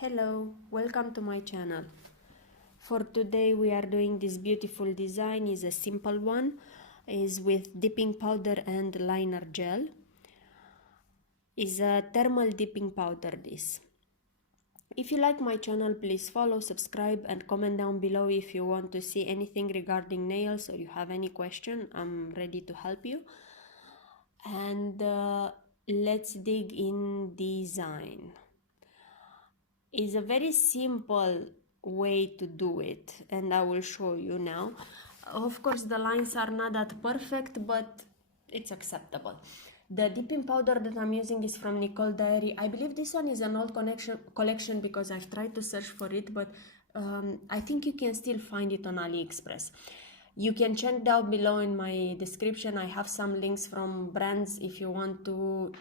Hello, welcome to my channel. For today we are doing this beautiful design. Is a simple one, is with dipping powder and liner gel. Is a thermal dipping powder this. If you like my channel, please follow, subscribe and comment down below if you want to see anything regarding nails or you have any question. I'm ready to help you. And let's dig in design. Is a very simple way to do it and I will show you now. Of course the lines are not that perfect, but it's acceptable. The dipping powder that I'm using is from Nicole Diary. I believe this one is an old collection because I've tried to search for it, but I think you can still find it on AliExpress. You can check down below in my description. I have some links from brands if you want to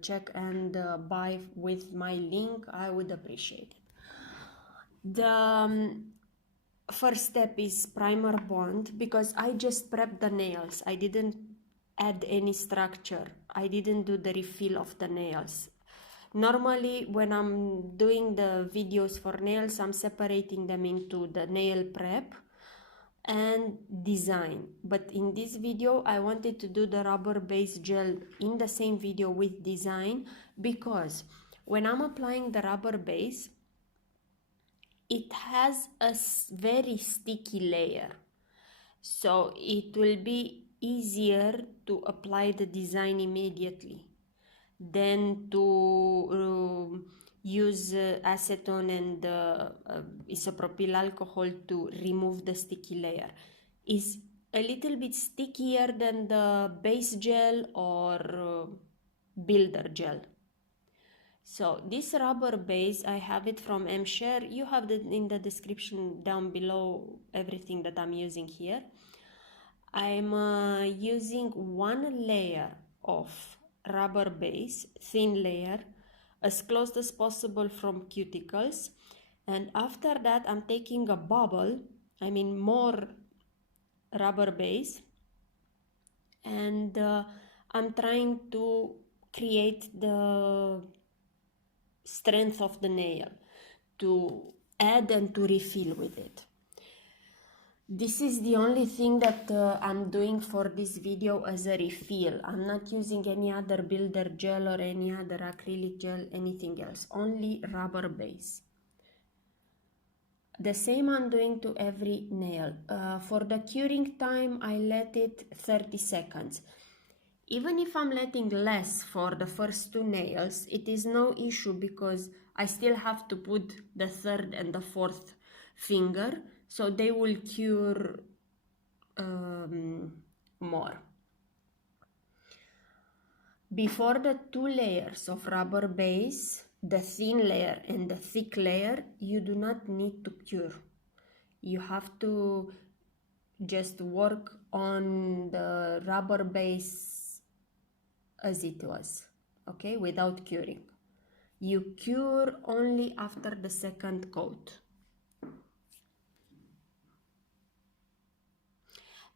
check and buy with my link. I would appreciate it. The first step is primer bond, because I just prepped the nails. I didn't add any structure. I didn't do the refill of the nails. Normally when I'm doing the videos for nails, I'm separating them into the nail prep and design, but in this video I wanted to do the rubber base gel in the same video with design, because when I'm applying the rubber base, it has a very sticky layer, so it will be easier to apply the design immediately than to use acetone and isopropyl alcohol to remove the sticky layer. Is a little bit stickier than the base gel or builder gel. So this rubber base, I have it from MShare. You have it in the description down below, everything that I'm using here. I'm using one layer of rubber base, thin layer, as close as possible from cuticles, and after that I'm taking a bubble, I mean more rubber base, and I'm trying to create the strength of the nail, to add and to refill with it. This is the only thing that I'm doing for this video as a refill. I'm not using any other builder gel or any other acrylic gel, anything else, only rubber base. The same I'm doing to every nail. For the curing time, I let it 30 seconds. Even if I'm letting less for the first two nails, it is no issue because I still have to put the third and the fourth finger, so they will cure more. Before the two layers of rubber base, the thin layer and the thick layer, you do not need to cure. You have to just work on the rubber base as it was, okay, without curing. You cure only after the second coat.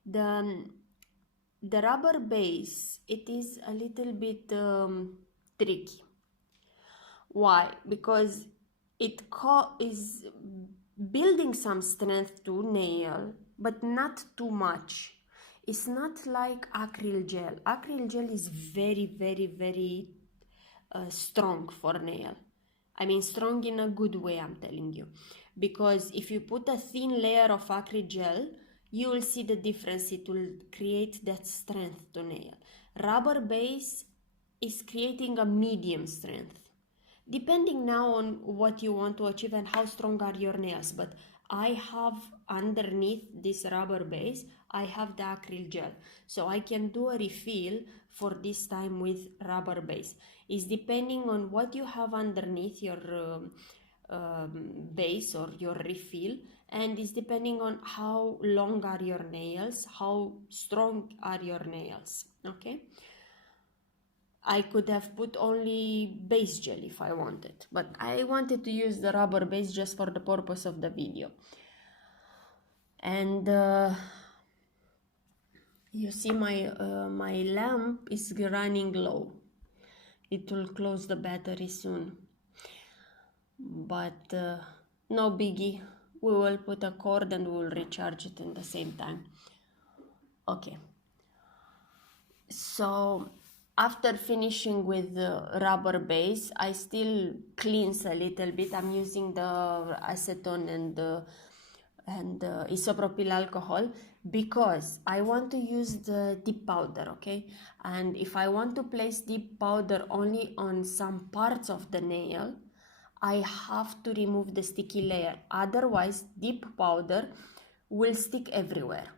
The rubber base, it is a little bit tricky. Why? Because it is building some strength to nail, but not too much. It's not like acrylic gel. Acrylic gel is very strong for nail. I mean strong in a good way, I'm telling you. Because if you put a thin layer of acrylic gel, you will see the difference. It will create that strength to nail. Rubber base is creating a medium strength, depending now on what you want to achieve and how strong are your nails. But I have underneath this rubber base, I have the acrylic gel, so I can do a refill for this time with rubber base. It's depending on what you have underneath your base or your refill, and it's depending on how long are your nails, how strong are your nails, okay? I could have put only base gel if I wanted, but I wanted to use the rubber base just for the purpose of the video. And you see my lamp is running low. It will close the battery soon. but no biggie. We will put a cord and we will recharge it in the same time. Okay, so after finishing with the rubber base, I still cleanse a little bit. I'm using the acetone and isopropyl alcohol because I want to use the dip powder, okay? And if I want to place dip powder only on some parts of the nail, I have to remove the sticky layer. Otherwise, dip powder will stick everywhere.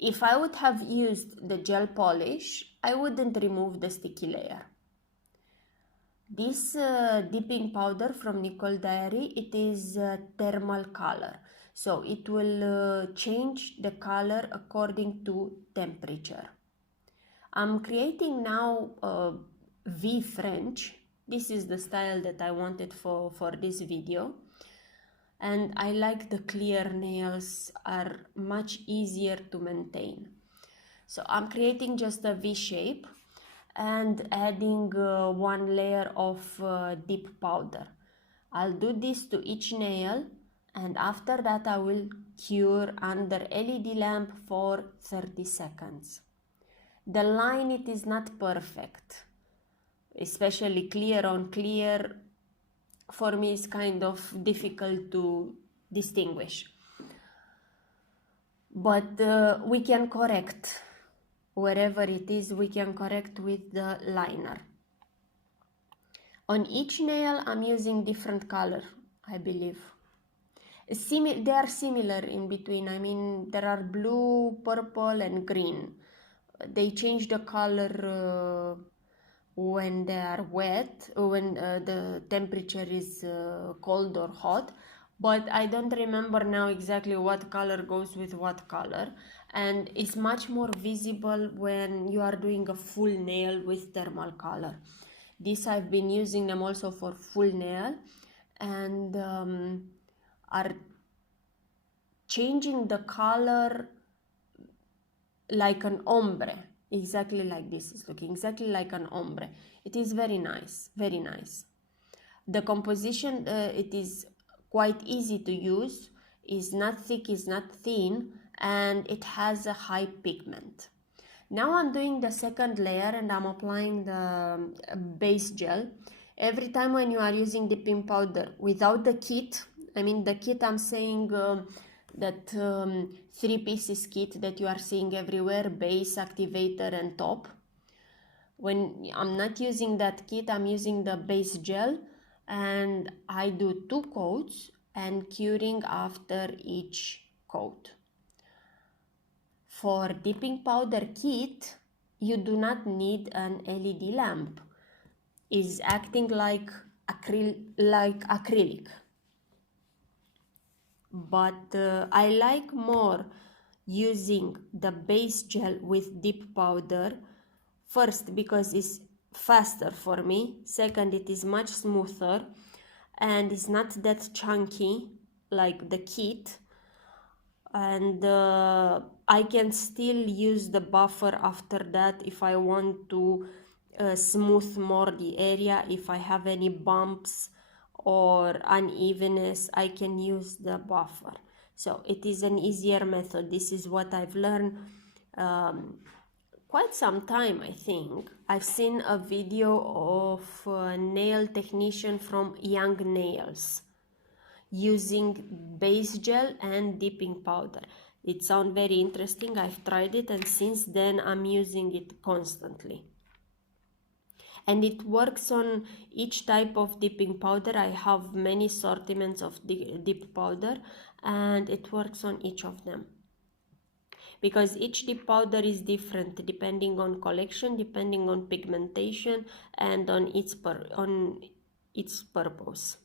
If I would have used the gel polish, I wouldn't remove the sticky layer. This dipping powder from Nicole Diary, it is thermal color. So it will change the color according to temperature. I'm creating now V French. This is the style that I wanted for this video. And I like the clear nails, are much easier to maintain. So I'm creating just a V shape and adding one layer of dip powder. I'll do this to each nail, and after that I will cure under LED lamp for 30 seconds. The line, it is not perfect, especially clear on clear. For me, it's kind of difficult to distinguish, but we can correct wherever it is. We can correct with the liner. On each nail I'm using different color, I believe. They are similar in between. I mean, there are blue, purple and green. They change the color when they are wet, when the temperature is cold or hot, but I don't remember now exactly what color goes with what color, and it's much more visible when you are doing a full nail with thermal color. This I've been using them also for full nail, and are changing the color like an ombre, exactly like this. Is looking exactly like an ombre. It is very nice, very nice. The composition, it is quite easy to use, is not thick, is not thin, and it has a high pigment. Now I'm doing the second layer and I'm applying the base gel. Every time when you are using dipping powder without the kit, I mean the kit, I'm saying that 3 pieces kit that you are seeing everywhere, base, activator and top. When I'm not using that kit, I'm using the base gel, and I do 2 coats and curing after each coat. For dipping powder kit, you do not need an LED lamp. It's acting like acrylic. But I like more using the base gel with dip powder. First, because it's faster for me. Second, it is much smoother and it's not that chunky like the kit. And I can still use the buffer after that if I want to smooth more the area. If I have any bumps or unevenness, I can use the buffer. So it is an easier method. This is what I've learned quite some time, I think. I've seen a video of a nail technician from Young Nails using base gel and dipping powder. It sounds very interesting. I've tried it, and since then I'm using it constantly. And it works on each type of dipping powder. I have many assortments of dip powder, and it works on each of them. Because each dip powder is different depending on collection, depending on pigmentation, and on its purpose.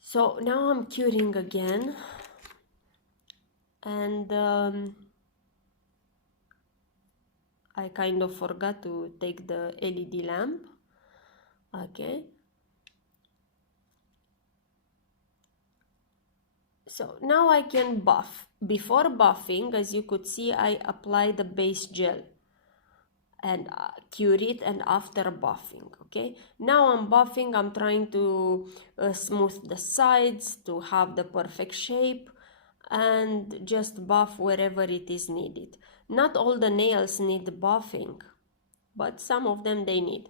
So now I'm curing again, and I kind of forgot to take the LED lamp. Okay. So now I can buff. Before buffing, as you could see, I apply the base gel. and cure it, and after buffing. Okay, now I'm buffing. I'm trying to smooth the sides to have the perfect shape, and just buff wherever it is needed. Not all the nails need buffing, but some of them they need.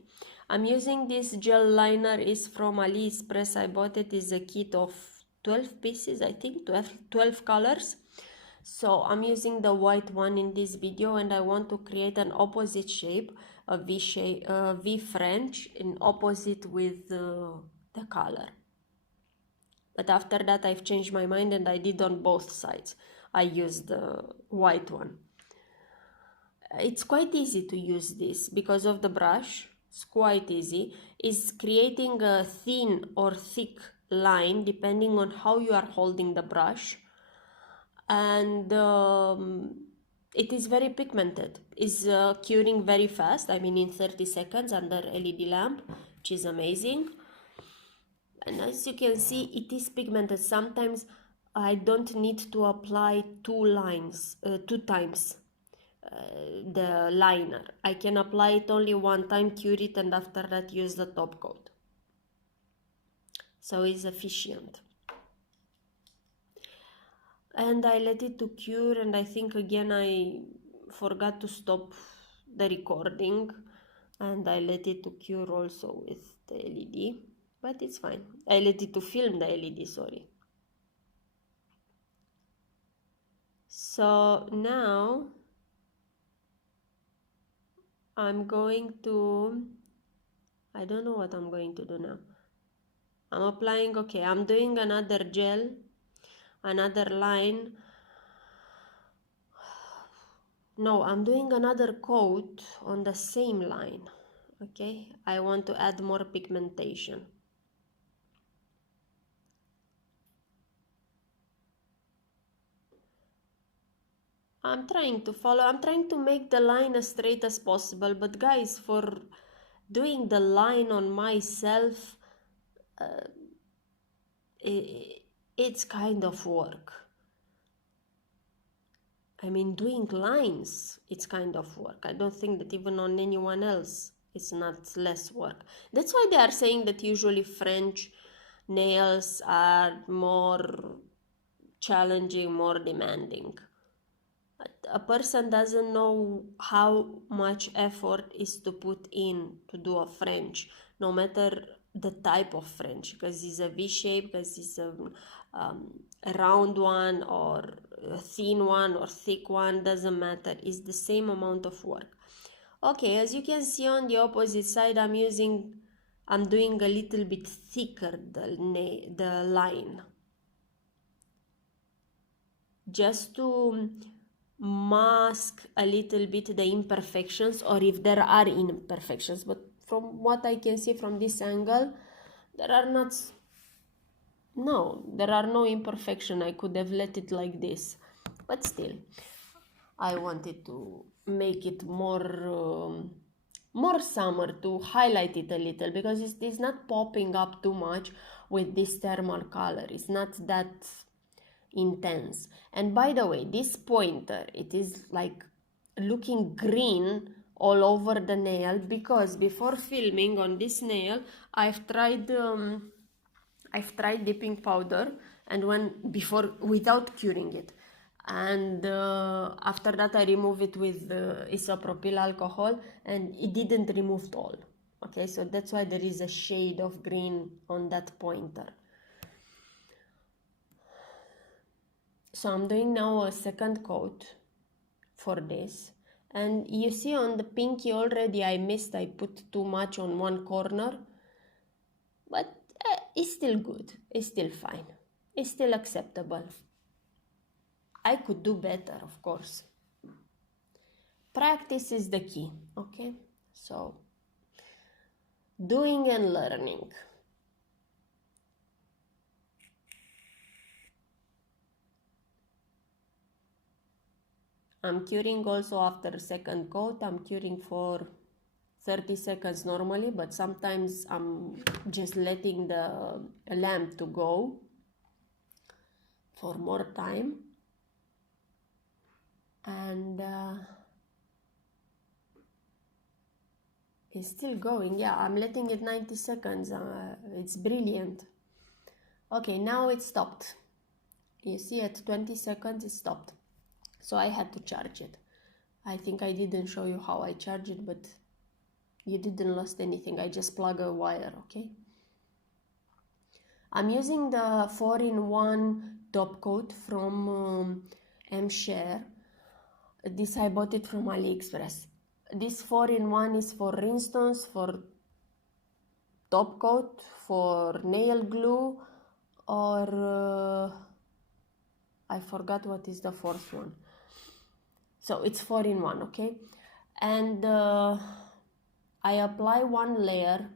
I'm using this gel liner, is from AliExpress. I bought it, is a kit of 12 pieces, I think 12 colors. So I'm using the white one in this video, and I want to create an opposite shape, a V shape, V French, in opposite with the color. But after that I've changed my mind and I did on both sides. I used the white one. It's quite easy to use this because of the brush. It's quite easy. It's creating a thin or thick line depending on how you are holding the brush. And it is very pigmented. It's curing very fast, I mean in 30 seconds under LED lamp, which is amazing. And as you can see, it is pigmented. Sometimes I don't need to apply two times the liner. I can apply it only one time, cure it, and after that use the top coat. So it's efficient. And I let it to cure, and I think again I forgot to stop the recording, and I let it to cure also with the LED, but it's fine. I let it to film the LED, sorry. So now I'm going to, I don't know what I'm going to do now. I'm applying, okay, I'm doing another gel, another line. No, I'm doing another coat on the same line. Okay, I want to add more pigmentation. I'm trying to follow, I'm trying to make the line as straight as possible, but guys, for doing the line on myself, it's kind of work. I mean, doing lines, it's kind of work. I don't think that even on anyone else, it's not less work. That's why they are saying that usually French nails are more challenging, more demanding. A person doesn't know how much effort is to put in to do a French, no matter the type of French, because it's a V shape, because it's a round one or a thin one or thick one, doesn't matter. It's the same amount of work. Okay, as you can see on the opposite side, I'm doing a little bit thicker the line, just to mask a little bit the imperfections, or if there are imperfections. But from what I can see from this angle, there are no imperfection. I could have let it like this, but still I wanted to make it more summer, to highlight it a little, because it is not popping up too much with this thermal color. It's not that intense. And by the way, this pointer, it is like looking green all over the nail, because before filming on this nail I've tried dipping powder, and without curing it, and after that I remove it with isopropyl alcohol, and it didn't remove it all. Okay, so that's why there is a shade of green on that pointer. So I'm doing now a second coat for this, and you see on the pinky already I put too much on one corner, but it's still good, it's still fine, it's still acceptable. I could do better, of course. Practice is the key, okay? So doing and learning. I'm curing also after second coat. I'm curing for 30 seconds normally, but sometimes I'm just letting the lamp to go for more time. And It's still going. Yeah, I'm letting it 90 seconds. It's brilliant. Okay, now it stopped. You see, at 20 seconds it stopped. So I had to charge it. I think I didn't show you how I charge it, but you didn't lost anything. I just plug a wire, okay? I'm using the 4-in-1 top coat from MShare. This I bought it from AliExpress. This 4-in-1 is for rhinestones, for top coat, for nail glue, or I forgot what is the fourth one. So it's 4-in-1, okay? And I apply one layer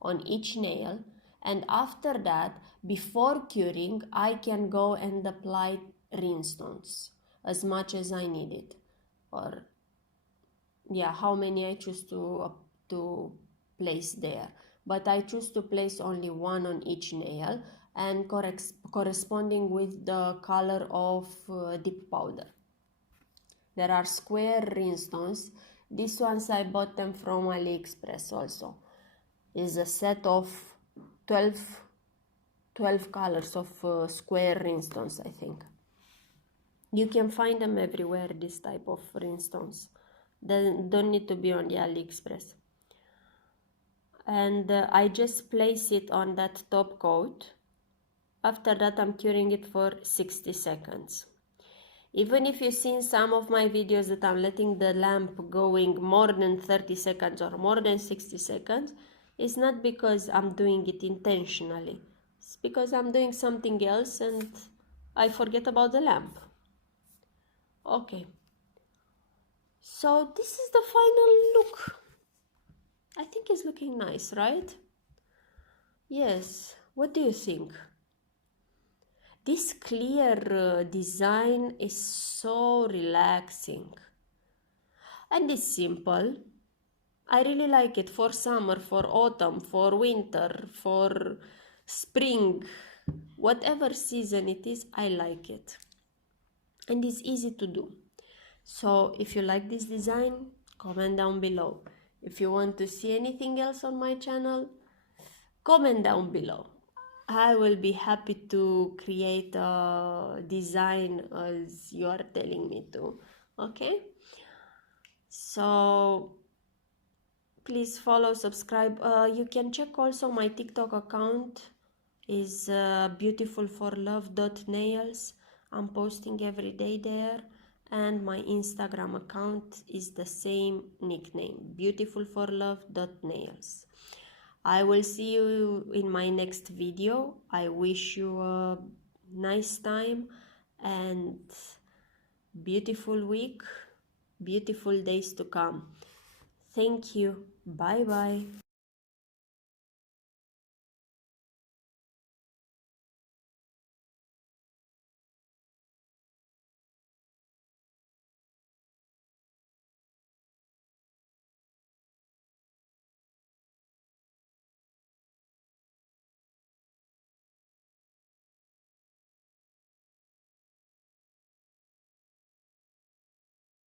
on each nail, and after that, before curing, I can go and apply rhinestones as much as I need it, or yeah, how many I choose to place there. But I choose to place only one on each nail and corresponding with the color of dip powder. There are square rhinestones. These ones I bought them from AliExpress also. Is a set of 12 colors of square rhinestones, I think. You can find them everywhere, this type of rhinestones. They don't need to be on the AliExpress. And I just place it on that top coat. After that, I'm curing it for 60 seconds. Even if you've seen some of my videos that I'm letting the lamp going more than 30 seconds or more than 60 seconds, it's not because I'm doing it intentionally. It's because I'm doing something else and I forget about the lamp. Okay. So this is the final look. I think it's looking nice, right? Yes. What do you think? This clear design is so relaxing. And it's simple. I really like it for summer, for autumn, for winter, for spring, whatever season it is, I like it. And it's easy to do. So if you like this design, comment down below. If you want to see anything else on my channel, comment down below. I will be happy to create a design as you are telling me to. Okay? So please follow, subscribe. You can check also my TikTok account is beautifulforlove.nails. I'm posting every day there, and my Instagram account is the same nickname, beautifulforlove.nails. I will see you in my next video. I wish you a nice time and beautiful week, beautiful days to come. Thank you. Bye bye.